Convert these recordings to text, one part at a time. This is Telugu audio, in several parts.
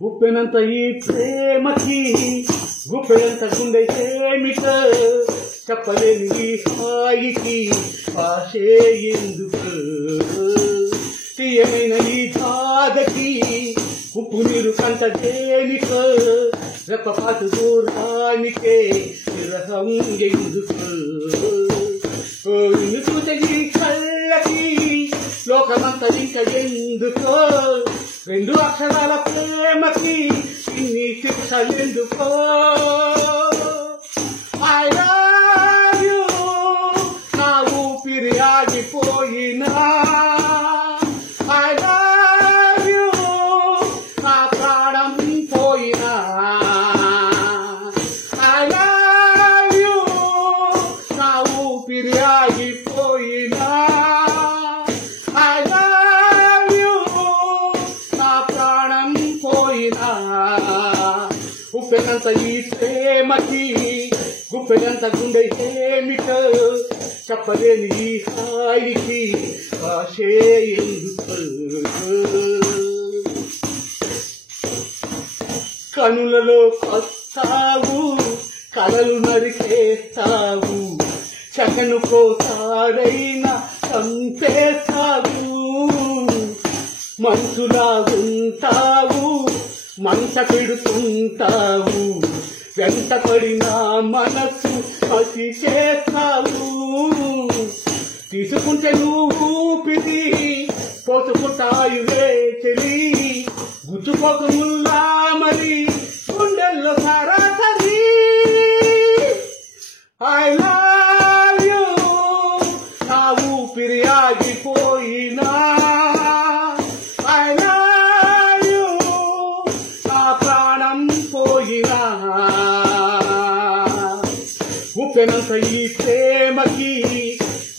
ఉప్పెనంత ఈ ప్రేమకి గుప్పెనంత గుండె ఏమిట చెప్పలేని ఈ హాయికి ఆశే ఎందుకు తీయమైన ఈ బాధకి ఉప్పు నీరు కంట దేనికో రెప్పపాటు దూరానికే విరహం ఎందుకు చూసే ఈ కళ్ళకి లోకమంతా ఇంకా ఎందుకో రెండు అక్షరాల ప్రేమకి ఇన్ని శిక్షలెందుకో ఐ లవ్ యూ నా ఊపిరి ఆగిపోయినా ఐ లవ్ యూ నా ప్రాణం పోయినా ఐ లవ్ యూ నా ఊపిరి ఆగిపోయినా ఐ లవ్ యూ నా ప్రాణం పోయినా ఉప్పెనంత ఈ ప్రేమకి గుప్పెనంత గుండె ఏమిటో చెప్పలేని ఈ హాయికి ఆశే ఎందుకు కనులలో కొస్తావు కలలు నరికేస్తావు చకను కోసారైనా చంపేస్తావు మనసులాగుంటావు మంట పెడుతుంటావు వెంట పడిన మనసు పసి చేస్తావు తీసుకుంటే నువ్వు ఊపిరి పోసుకుంటాయి వేచలి గుచ్చుకోకముల్లా మరి గుండెల్లో సరాసరి ఐ లవ్ యూ నా ఊపిరి ఆగిపోయినా ఐ లవ్ యూ నా ప్రాణం పోయినా ఉప్పెనంత ఈ ప్రేమకి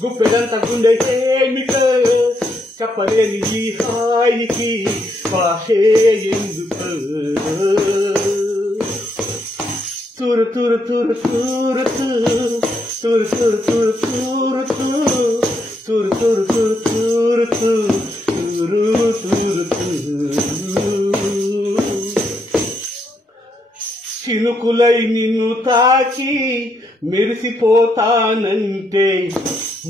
గుప్పెనంత గుండె ఏమిటో చెప్పలేని ఈ హాయికి భాషే ఎందుకు తూరు తూరు తూరు తూరు తూరు తూరు తూరు తూరు తూరు తూరు తూరు తూరు తూరు తూరు తూరు చినుకులై నిన్ను తాకి మెరిసిపోతానంటే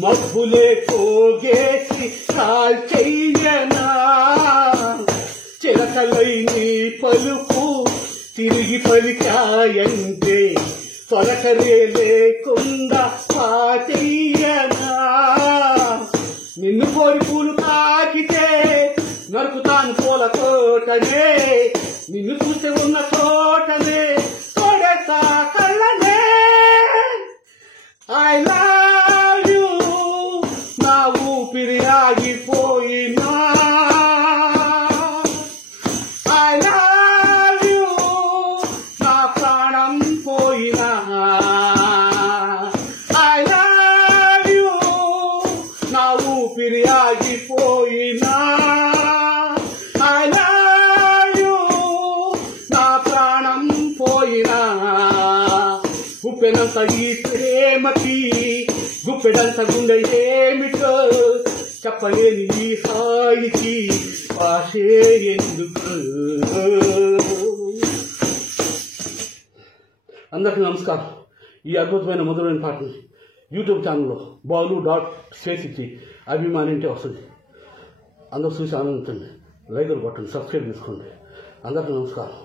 మబ్బులే పోగేసి కాల్చెయ్యనా చిలకలై నీ పలుకు తిరిగి పలికాయంటే తొలకరే లేకుండా పాచెయ్యనా నిన్ను కోరి పూలు తాకితే నరుకుతాను పూల తోటనే నిన్ను చూసి ఉన్న తోటనే తోడేస్తా కళ్ళనే ఐ లవ్ యూ నా ఊపిరి ఆగిపోయినా ఐ లవ్ యూ నా ప్రాణం పోయినా ఐ లవ్ యూ నా ఊపిరి ఆగిపోయినా ఐ లవ్ యూ నా ప్రాణం పోయినా ఉప్పెనంత ఈ ప్రేమకి గుప్పెడంత గుండె ఏమిటో చెప్పలేని ఈ హాయికి ఆశే ఎందుకు అందరికీ నమస్కారం. ఈ అద్భుతమైన మధురమైన పాటని యూట్యూబ్ ఛానల్లో balu.cc అభిమాని అంటే వస్తుంది. అందరూ చూసి ఆనందించండి, లైకులు కొట్టండి, సబ్స్క్రైబ్ చేసుకోండి. అందరికీ నమస్కారం.